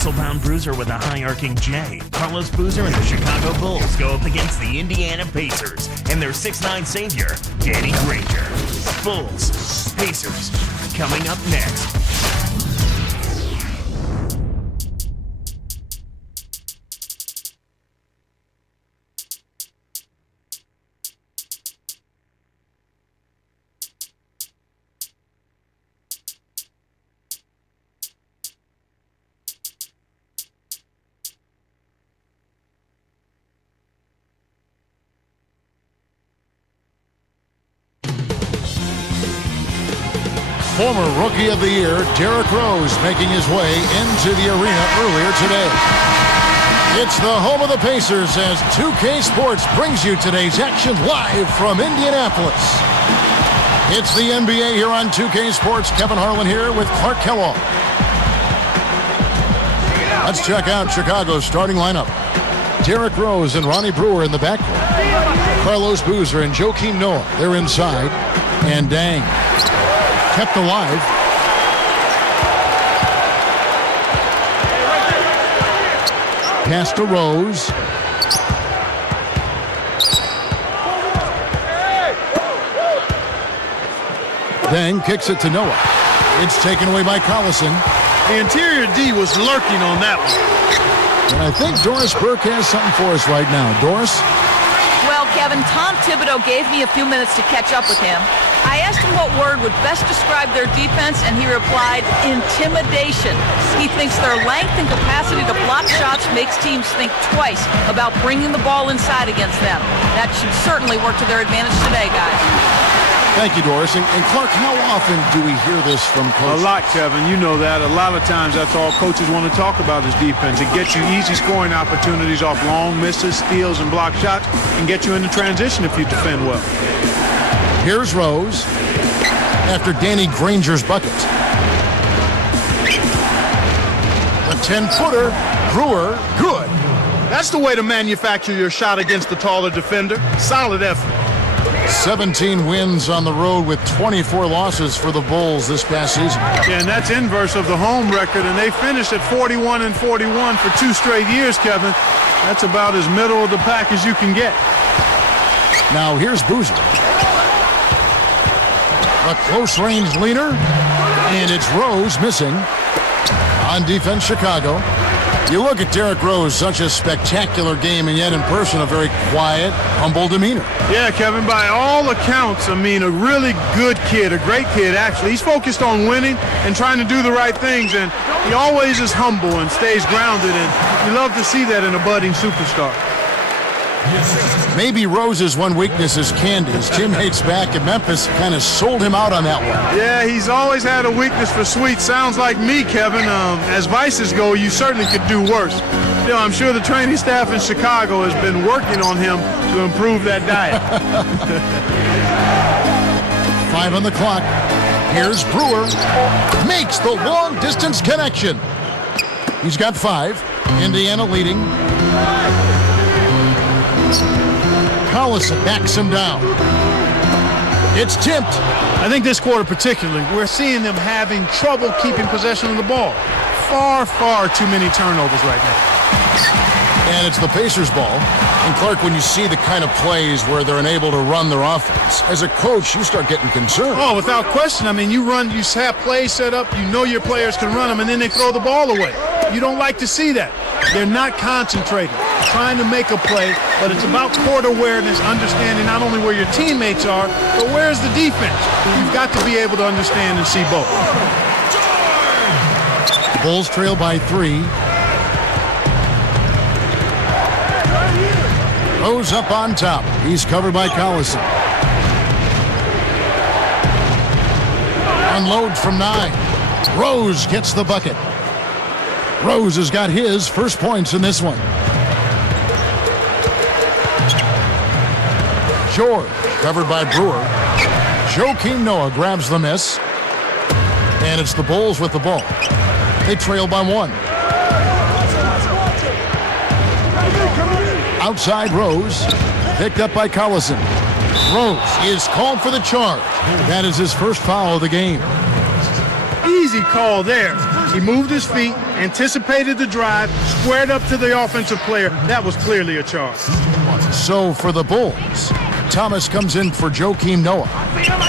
Muscle-bound bruiser with a high-arcing J. Carlos Boozer and the Chicago Bulls go up against the Indiana Pacers and their 6'9" savior, Danny Granger. Bulls, Pacers, coming up next. Former Rookie of the Year, Derrick Rose, making his way into the arena earlier today. It's the home of the Pacers as 2K Sports brings you today's action live from Indianapolis. It's the NBA here on 2K Sports. Kevin Harlan here with Clark Kellogg. Let's check out Chicago's starting lineup. Derrick Rose and Ronnie Brewer in the backcourt. Carlos Boozer and Joakim Noah, they're inside. And Dang kept alive. Pass to Rose. Dang kicks it to Noah. It's taken away by Collison. The interior D was lurking on that one. And I think Doris Burke has something for us right now. Doris? Well, Kevin, Tom Thibodeau gave me a few minutes to catch up with him. I asked him what word would best describe their defense, and he replied, intimidation. He thinks their length and capacity to block shots makes teams think twice about bringing the ball inside against them. That should certainly work to their advantage today, guys. Thank you, Doris. And Clark, how often do we hear this from coaches? A lot, Kevin. You know that. A lot of times that's all coaches want to talk about is defense. It gets you easy scoring opportunities off long misses, steals, and block shots, and get you into transition if you defend well. Here's Rose after Danny Granger's bucket. The 10-footer, Brewer, good. That's the way to manufacture your shot against the taller defender. Solid effort. 17 wins on the road with 24 losses for the Bulls this past season. Yeah, and that's inverse of the home record, and they finished at 41-41 for 2 straight years, Kevin. That's about as middle of the pack as you can get. Now here's Boozer. A close-range leaner, and it's Rose missing. On defense, Chicago. You look at Derrick Rose, such a spectacular game, and yet in person, a very quiet, humble demeanor. Yeah, Kevin, by all accounts, I mean, a really good kid, a great kid, actually. He's focused on winning and trying to do the right things, and he always is humble and stays grounded, and you love to see that in a budding superstar. Maybe Rose's one weakness is candy. His teammates back in Memphis kind of sold him out on that one. Yeah, he's always had a weakness for sweets. Sounds like me, Kevin. As vices go, you certainly could do worse. You know, I'm sure the training staff in Chicago has been working on him to improve that diet. 5 on the clock. Here's Brewer. Makes the long-distance connection. He's got 5. Indiana leading. Collison backs him down. It's tipped. I think this quarter particularly, we're seeing them having trouble keeping possession of the ball. Far, far too many turnovers right now. And it's the Pacers' ball. And Clark, when you see the kind of plays where they're unable to run their offense, as a coach, you start getting concerned. Oh, without question. I mean, you have plays set up, you know your players can run them, and then they throw the ball away. You don't like to see that. They're not concentrating, trying to make a play, but it's about court awareness, understanding not only where your teammates are, but where's the defense. You've got to be able to understand and see both. Bulls trail by 3. Rose up on top. He's covered by Collison. Unload from 9. Rose gets the bucket. Rose has got his first points in this one. George, covered by Brewer. Joakim Noah grabs the miss. And it's the Bulls with the ball. They trail by 1. Outside Rose, picked up by Collison. Rose is called for the charge. That is his first foul of the game. Easy call there. He moved his feet, anticipated the drive, squared up to the offensive player. That was clearly a charge. So for the Bulls, Thomas comes in for Joakim Noah,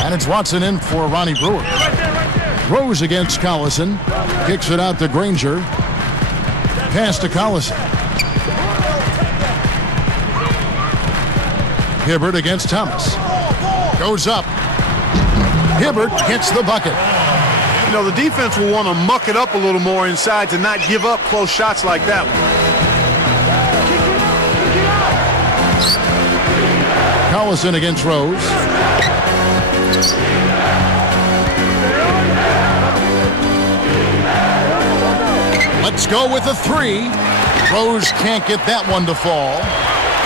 and it's Watson in for Ronnie Brewer. Rose against Collison, kicks it out to Granger. Pass to Collison. Hibbert against Thomas. Goes up. Hibbert gets the bucket. You know, the defense will want to muck it up a little more inside to not give up close shots like that one. Collison against Rose. Let's go with a three. Rose can't get that one to fall.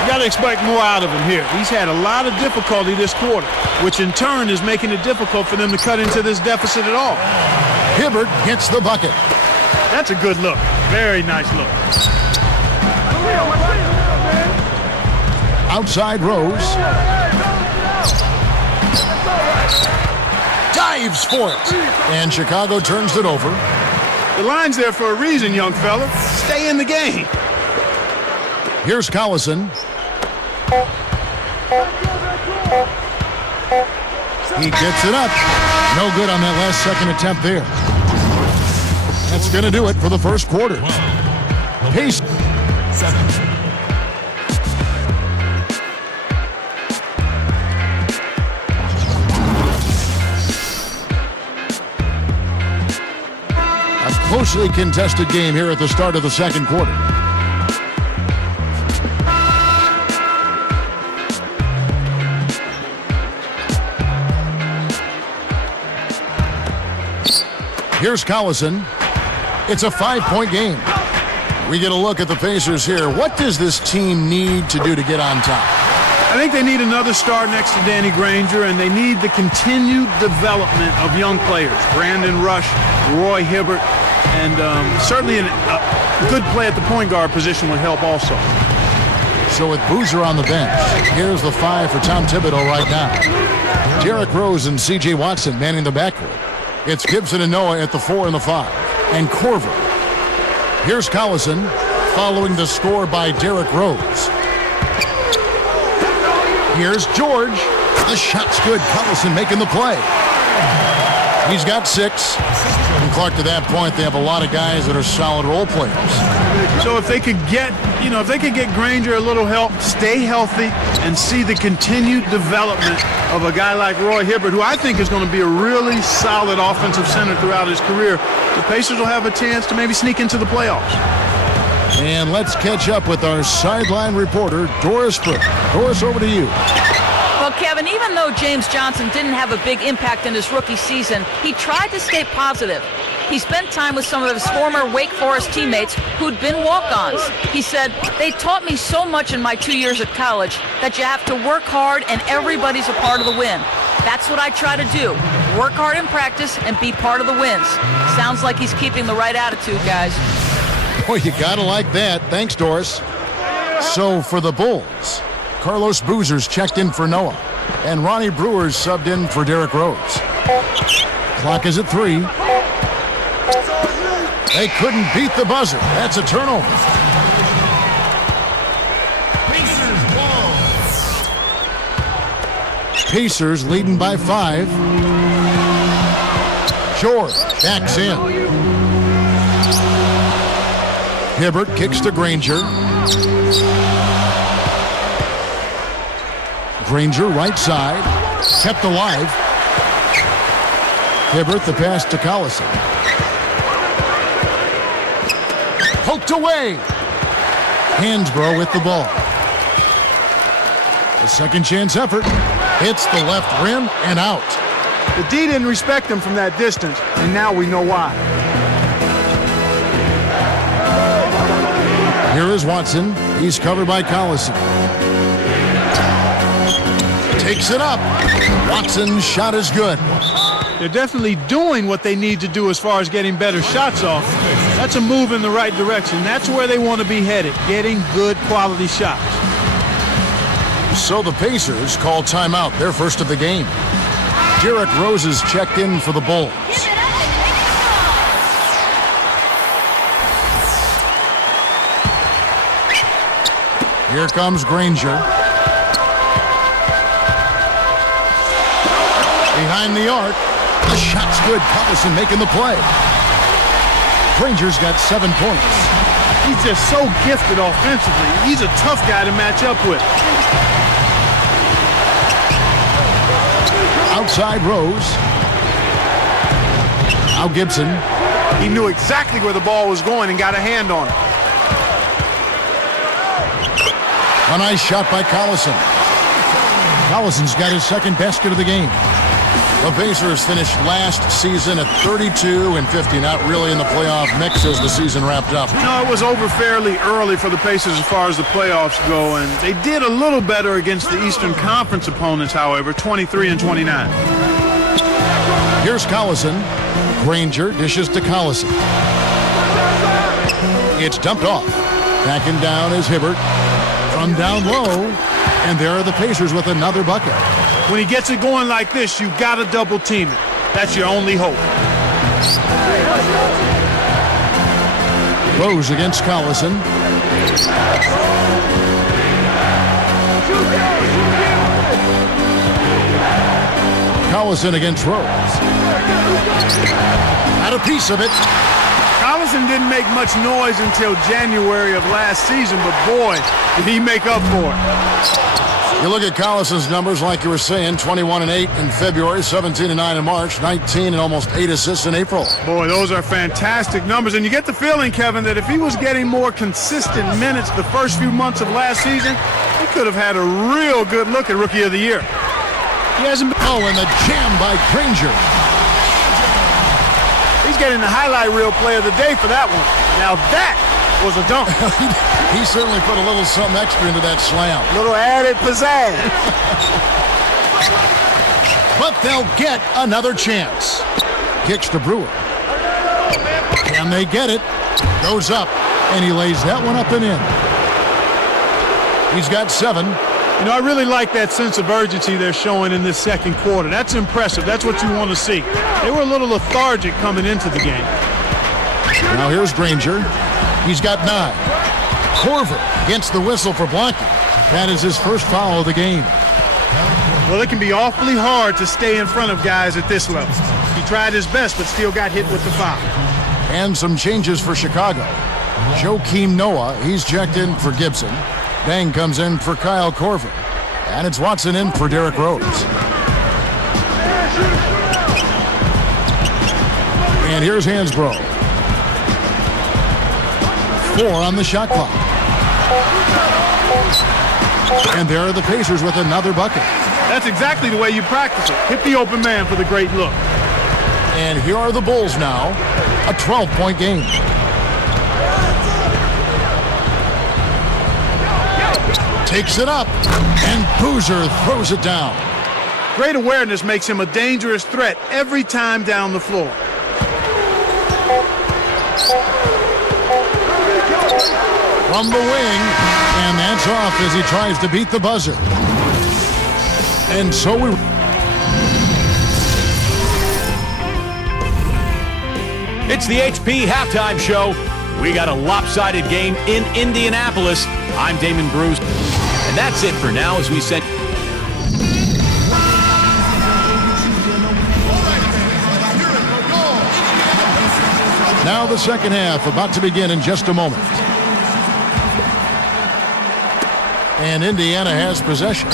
You got to expect more out of him here. He's had a lot of difficulty this quarter, which in turn is making it difficult for them to cut into this deficit at all. Hibbert gets the bucket. That's a good look. Very nice look. Outside Rose. Dives for it. And Chicago turns it over. The line's there for a reason, young fella. Stay in the game. Here's Collison. He gets it up. No good on that last second attempt there. That's going to do it for the first quarter. Pace. 7. A closely contested game here at the start of the second quarter. Here's Collison. It's a 5-point game. We get a look at the Pacers here. What does this team need to do to get on top? I think they need another star next to Danny Granger, and they need the continued development of young players. Brandon Rush, Roy Hibbert, and certainly a good play at the point guard position would help also. So with Boozer on the bench, here's the 5 for Tom Thibodeau right now. Derrick Rose and C.J. Watson manning the backcourt. It's Gibson and Noah at the 4 and the 5. And Corver. Here's Collison, following the score by Derrick Rose. Here's George. The shot's good. Collison making the play. He's got 6. And Clark, to that point, they have a lot of guys that are solid role players. So if they could get, Granger a little help, stay healthy, and see the continued development of a guy like Roy Hibbert, who I think is going to be a really solid offensive center throughout his career, the Pacers will have a chance to maybe sneak into the playoffs. And let's catch up with our sideline reporter, Doris Burke. Doris, over to you. Well, Kevin, even though James Johnson didn't have a big impact in his rookie season, he tried to stay positive. He spent time with some of his former Wake Forest teammates who'd been walk-ons. He said, "They taught me so much in my 2 years at college that you have to work hard and everybody's a part of the win. That's what I try to do. Work hard in practice and be part of the wins." Sounds like he's keeping the right attitude, guys. Boy, you gotta like that. Thanks, Doris. So for the Bulls, Carlos Boozer's checked in for Noah, and Ronnie Brewer's subbed in for Derrick Rose. Clock is at 3. They couldn't beat the buzzer. That's a turnover. Pacers leading by 5. George backs in. Hibbert kicks to Granger. Granger right side. Kept alive. Hibbert the pass to Collison. Poked away. Hansbrough with the ball. A second chance effort. Hits the left rim and out. The D didn't respect him from that distance, and now we know why. Here is Watson. He's covered by Collison. Takes it up. Watson's shot is good. They're definitely doing what they need to do as far as getting better shots off. That's a move in the right direction. That's where they want to be headed, getting good quality shots. So the Pacers call timeout, their first of the game. Derrick Rose is checked in for the Bulls. Here comes Granger. Behind the arc. The shot's good. Collison making the play. Granger's got 7 points. He's just so gifted offensively. He's a tough guy to match up with. Outside Rose. Now Gibson. He knew exactly where the ball was going and got a hand on it. A nice shot by Collison. Collison's got his second basket of the game. The Pacers finished last season at 32-50, not really in the playoff mix as the season wrapped up. No, it was over fairly early for the Pacers as far as the playoffs go, and they did a little better against the Eastern Conference opponents, however, 23-29. Here's Collison. Granger dishes to Collison. It's dumped off. Backing down is Hibbert. From down low, and there are the Pacers with another bucket. When he gets it going like this, you got to double team it. That's your only hope. Rose against Collison. Collison against Rose. Had a piece of it. Collison didn't make much noise until January of last season, but boy, did he make up for it. You look at Collison's numbers, like you were saying, 21-8 in February, 17-9 in March, 19 and almost 8 assists in April. Boy, those are fantastic numbers, and you get the feeling, Kevin, that if he was getting more consistent minutes the first few months of last season, he could have had a real good look at Rookie of the Year. He hasn't been... Oh, and the jam by Granger. He's getting the highlight reel play of the day for that one. Now that was a dunk. He certainly put a little something extra into that slam. Little added pizzazz. But they'll get another chance. Kicks to Brewer. Can they get it? Goes up, and he lays that one up and in. He's got 7. You know, I really like that sense of urgency they're showing in this second quarter. That's impressive. That's what you want to see. They were a little lethargic coming into the game. Now here's Granger. He's got 9. Korver gets the whistle for blocking. That is his first foul of the game. Well, it can be awfully hard to stay in front of guys at this level. He tried his best, but still got hit with the foul. And some changes for Chicago. Joakim Noah, he's checked in for Gibson. Dang comes in for Kyle Korver. And it's Watson in for Derrick Rose. And here's Hansbrough. 4 on the shot clock. And there are the Pacers with another bucket. That's exactly the way you practice it. Hit the open man for the great look. And here are the Bulls now. A 12-point game. Takes it up, and Boozer throws it down. Great awareness makes him a dangerous threat every time down the floor. From the wing, and that's off as he tries to beat the buzzer. And so we... It's the HP Halftime Show. We got a lopsided game in Indianapolis. I'm Damon Bruce. And that's it for now as we send... Now the second half about to begin in just a moment. And Indiana has possession.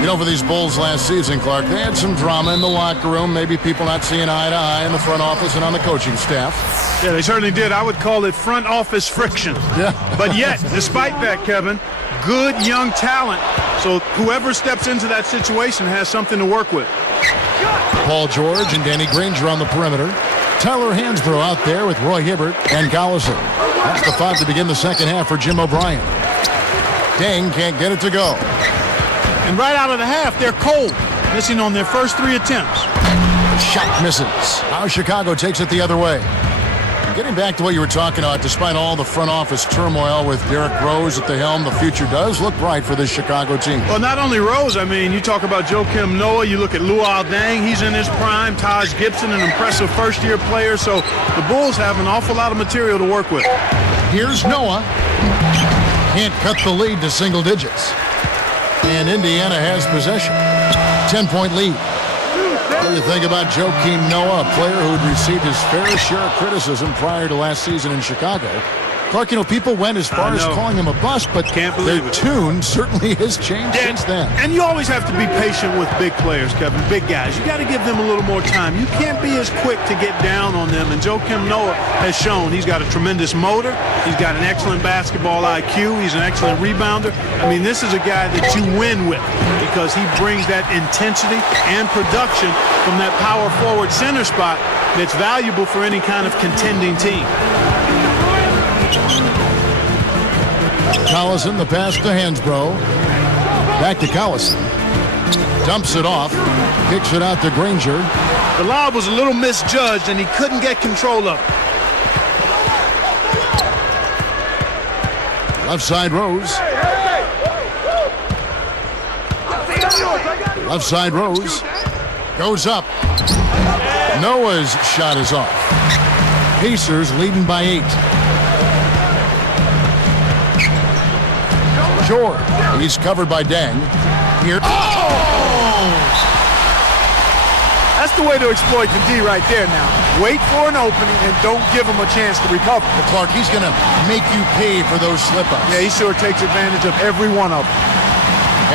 You know, for these Bulls last season, Clark, they had some drama in the locker room, maybe people not seeing eye to eye in the front office and on the coaching staff. Yeah, they certainly did. I would call it front office friction. Yeah. But yet, despite that, Kevin, good young talent. So whoever steps into that situation has something to work with. Paul George and Danny Granger on the perimeter. Tyler Hansbrough out there with Roy Hibbert and Collison. That's the 5 to begin the second half for Jim O'Brien. Dang can't get it to go. And right out of the half, they're cold, missing on their first 3 attempts. Shot misses. Now Chicago takes it the other way. Getting back to what you were talking about, despite all the front office turmoil with Derrick Rose at the helm, the future does look bright for this Chicago team. Well, not only Rose, I mean, you talk about Joakim Noah, you look at Luol Deng, he's in his prime, Taj Gibson, an impressive first-year player, so the Bulls have an awful lot of material to work with. Here's Noah. Can't cut the lead to single digits. And Indiana has possession. 10-point lead. What do you think about Joakim Noah, a player who had received his fair share of criticism prior to last season in Chicago? Clark, you know, people went as far as calling him a bust, but their tune certainly has changed since then. And you always have to be patient with big players, Kevin, big guys. You got to give them a little more time. You can't be as quick to get down on them. And Joakim Noah has shown he's got a tremendous motor. He's got an excellent basketball IQ. He's an excellent rebounder. I mean, this is a guy that you win with because he brings that intensity and production from that power forward center spot that's valuable for any kind of contending team. Collison, the pass to Hansbrough. Back to Collison. Dumps it off. Kicks it out to Granger. The lob was a little misjudged, and he couldn't get control of it. Left side Rose. Left side Rose. Goes up. Noah's shot is off. Pacers leading by 8. George. He's covered by Deng. Here. Oh! That's the way to exploit the D right there now. Wait for an opening and don't give him a chance to recover. But Clark, he's going to make you pay for those slip-ups. Yeah, he sure takes advantage of every one of them.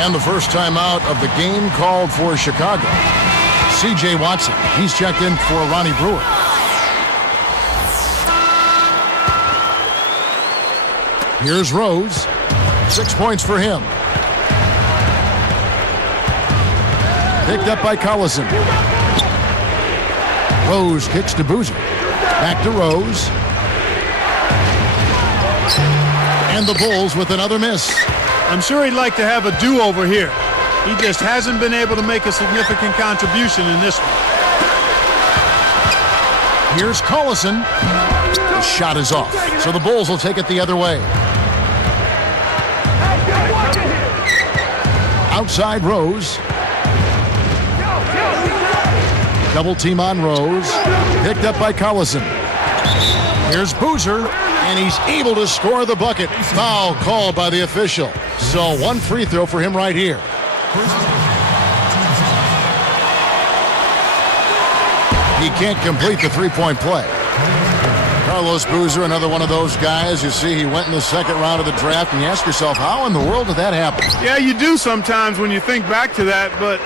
And the first time out of the game called for Chicago. C.J. Watson. He's checked in for Ronnie Brewer. Here's Rose. 6 points for him. Picked up by Collison. Rose kicks to Boozer. Back to Rose. And the Bulls with another miss. I'm sure he'd like to have a do-over here. He just hasn't been able to make a significant contribution in this one. Here's Collison. The shot is off, so the Bulls will take it the other way. Outside Rose. Double team on Rose. Picked up by Collison. Here's Boozer, and he's able to score the bucket. Foul called by the official. So one free throw for him right here. He can't complete the three-point play. Carlos Boozer, another one of those guys. You see, he went in the second round of the draft, and you ask yourself, how in the world did that happen? Yeah, you do sometimes when you think back to that, but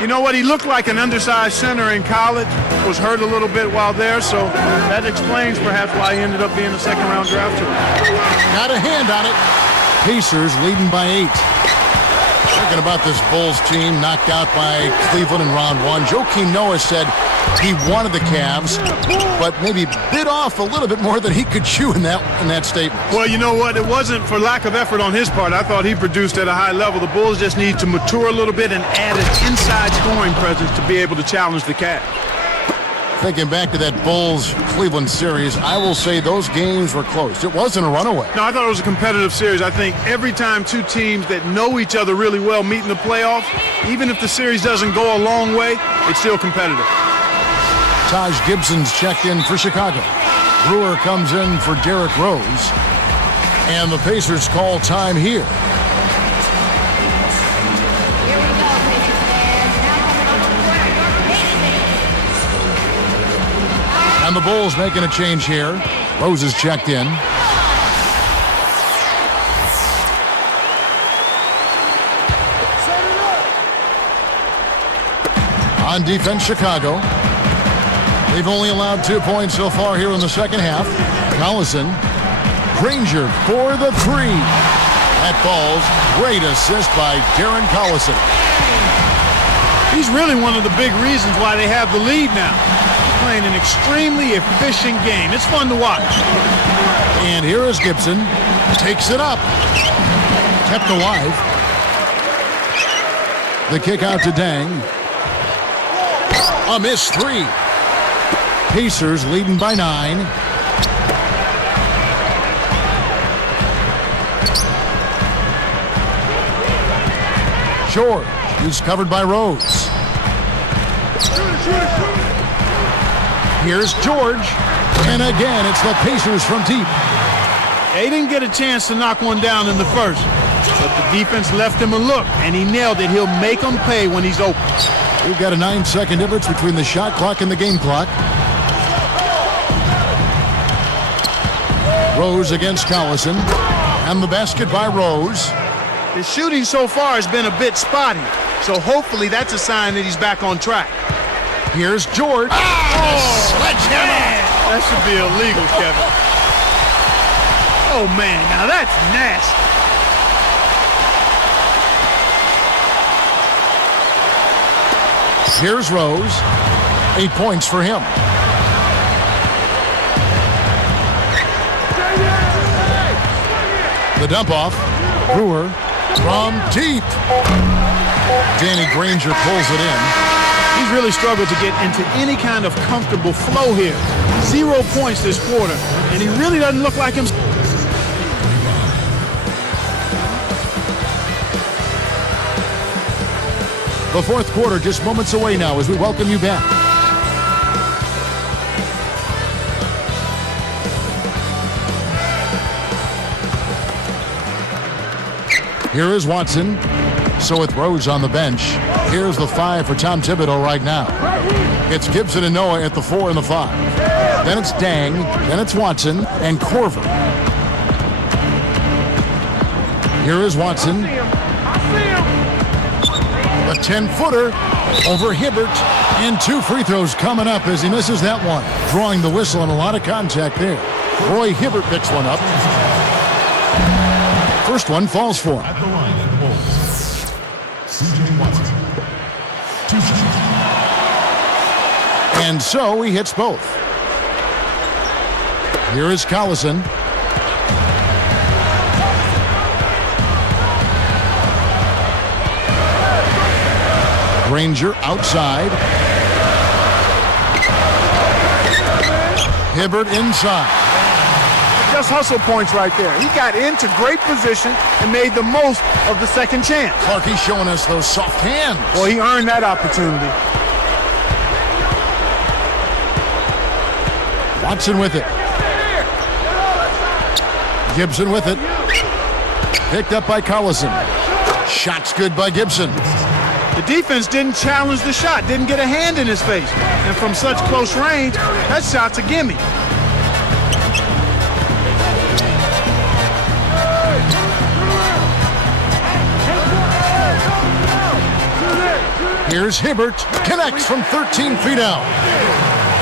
you know what? He looked like an undersized center in college, was hurt a little bit while there, so that explains perhaps why he ended up being a second-round draft choice. Got a hand on it. Pacers leading by 8. Thinking about this Bulls team knocked out by Cleveland in round 1. Joakim Noah said he wanted the Cavs, but maybe bit off a little bit more than he could chew in that statement. Well, you know what? It wasn't for lack of effort on his part. I thought he produced at a high level. The Bulls just need to mature a little bit and add an inside scoring presence to be able to challenge the Cavs. Thinking back to that Bulls-Cleveland series, I will say those games were close. It wasn't a runaway. No, I thought it was a competitive series. I think every time two teams that know each other really well meet in the playoffs, even if the series doesn't go a long way, it's still competitive. Taj Gibson's checked in for Chicago. Brewer comes in for Derrick Rose. And the Pacers call time here. And the Bulls making a change here. Rose is checked in. On defense, Chicago. They've only allowed 2 points so far here in the second half. Collison. Granger for the 3. That falls. Great assist by Darren Collison. He's really one of the big reasons why they have the lead now. Playing an extremely efficient game. It's fun to watch. And here is Gibson. Takes it up. Kept alive. The kick out to Deng. A missed 3. Pacers leading by 9. George. He's covered by Rose. Here's George. And again, it's the Pacers from deep. They didn't get a chance to knock one down in the first, but the defense left him a look, and he nailed it. He'll make them pay when he's open. We've got a 9-second difference between the shot clock and the game clock. Rose against Collison, and the basket by Rose. His shooting so far has been a bit spotty, so hopefully that's a sign that he's back on track. Here's George. Sledgehammer! That should be illegal, Kevin. Oh, man, now that's nasty. Here's Rose. 8 points for him. The dump off. Brewer from deep. Danny Granger pulls it in. He's really struggled to get into any kind of comfortable flow here. 0 points this quarter, and he really doesn't look like him. The fourth quarter just moments away now as we welcome you back. Here is Watson. So with Rose on the bench, here's the 5 for Tom Thibodeau right now. It's Gibson and Noah at the 4 and the 5. Then it's Dang, then it's Watson and Korver. Here is Watson. A 10-footer over Hibbert, and 2 free throws coming up as he misses that one. Drawing the whistle and a lot of contact there. Roy Hibbert picks one up. First one falls for him. At the line at the Bulls, C.J. Watson. 2 shots. And so he hits both. Here is Collison. Granger outside. Hibbert inside. Just hustle points right there. He got into great position and made the most of the second chance. Clarkie's showing us those soft hands. Well, he earned that opportunity. Watson with it. Gibson with it. Picked up by Collison. Shot's good by Gibson. The defense didn't challenge the shot, didn't get a hand in his face. And from such close range, that shot's a gimme. Here's Hibbert. Connects from 13 feet out.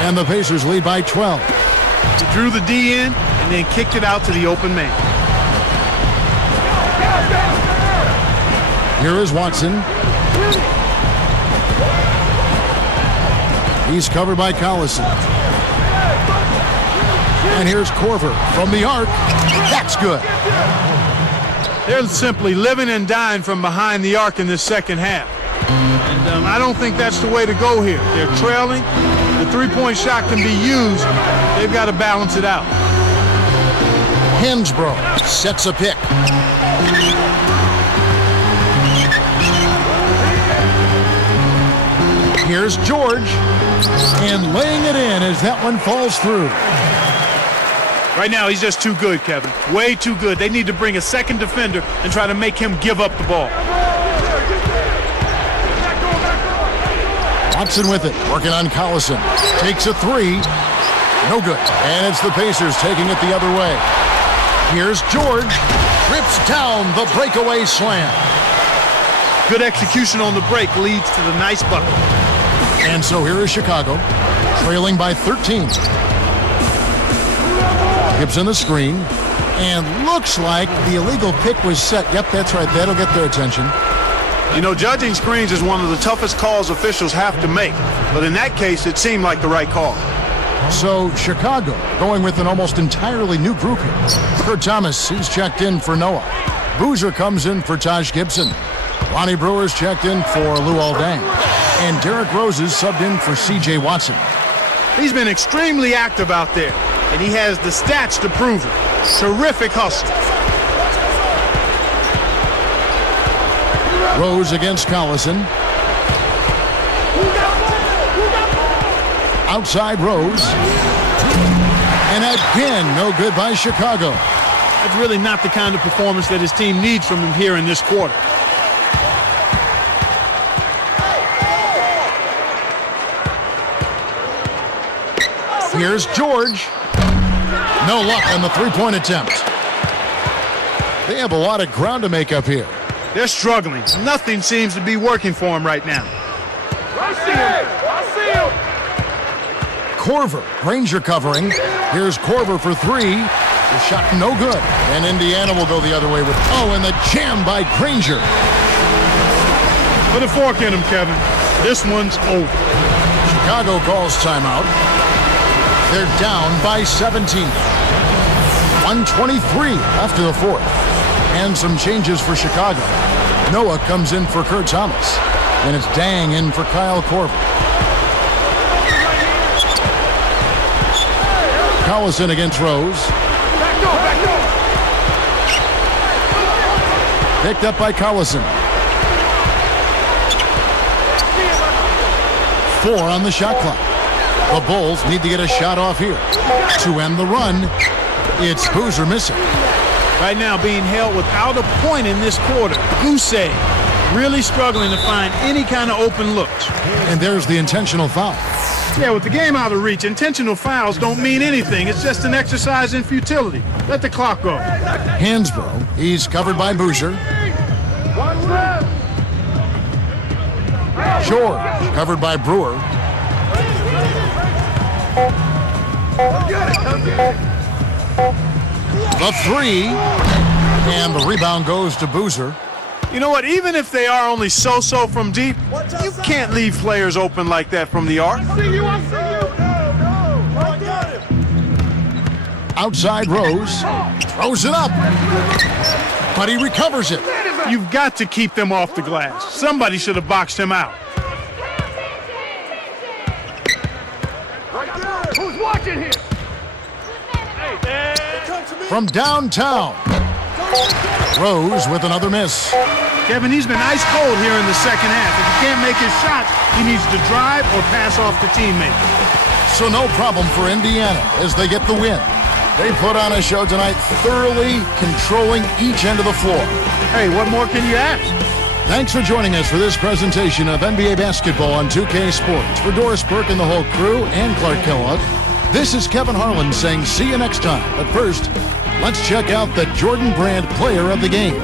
And the Pacers lead by 12. He drew the D in and then kicked it out to the open man. Here is Watson. He's covered by Collison. And here's Korver from the arc. That's good. They're simply living and dying from behind the arc in this second half. And I don't think that's the way to go here. They're trailing. The three-point shot can be used. They've got to balance it out. Hansbrough sets a pick. Here's George. And laying it in as that one falls through. Right now, he's just too good, Kevin. Way too good. They need to bring a second defender and try to make him give up the ball. Watson with it, working on Collison. Takes a 3. No good. And it's the Pacers taking it the other way. Here's George. Trips down the breakaway slam. Good execution on the break leads to the nice bucket. And so here is Chicago, trailing by 13. Gibson the screen. And looks like the illegal pick was set. Yep, that's right. That'll get their attention. You know, judging screens is one of the toughest calls officials have to make. But in that case, it seemed like the right call. So Chicago going with an almost entirely new group here. Kurt Thomas, he's checked in for Noah. Boozer comes in for Taj Gibson. Lonnie Brewer's checked in for Luol Deng. And Derrick Rose is subbed in for C.J. Watson. He's been extremely active out there, and he has the stats to prove it. Terrific hustle. Rose against Collison. Outside Rose. And again, no good by Chicago. That's really not the kind of performance that his team needs from him here in this quarter. Here's George. No luck on the three-point attempt. They have a lot of ground to make up here. They're struggling. Nothing seems to be working for them right now. I see him. Corver, Granger covering. Here's Corver for three. The shot no good. And Indiana will go the other way with, and the jam by Granger. Put a fork in him, Kevin. This one's over. Chicago calls timeout. They're down by 17. 1:23 after the fourth. And some changes for Chicago. Noah comes in for Kurt Thomas. And it's Dang in for Kyle Korver. Collison against Rose. Back door. Picked up by Collison. 4 on the shot clock. The Bulls need to get a shot off here. To end the run, it's Boozer missing. Right now being held without a point in this quarter. Goose egg. Really struggling to find any kind of open looks. And there's the intentional foul. Yeah, with the game out of reach, intentional fouls don't mean anything. It's just an exercise in futility. Let the clock go. Hansbrough, he's covered by Boozer. George, covered by Brewer. The three, and the rebound goes to Boozer. You know what? Even if they are only so-so from deep, you can't leave players open like that from the arc. I see you. I got him. Outside Rose, throws it up, but he recovers it. You've got to keep them off the glass. Somebody should have boxed him out. Who's watching here? From downtown, Rose with another miss. Kevin, he's been ice cold here in the second half. If he can't make his shots, he needs to drive or pass off the teammate. So no problem for Indiana as they get the win. They put on a show tonight, thoroughly controlling each end of the floor. Hey, what more can you ask? Thanks for joining us for this presentation of NBA basketball on 2K Sports. For Doris Burke and the whole crew and Clark Kellogg, this is Kevin Harlan saying see you next time. But first, let's check out the Jordan Brand Player of the Game.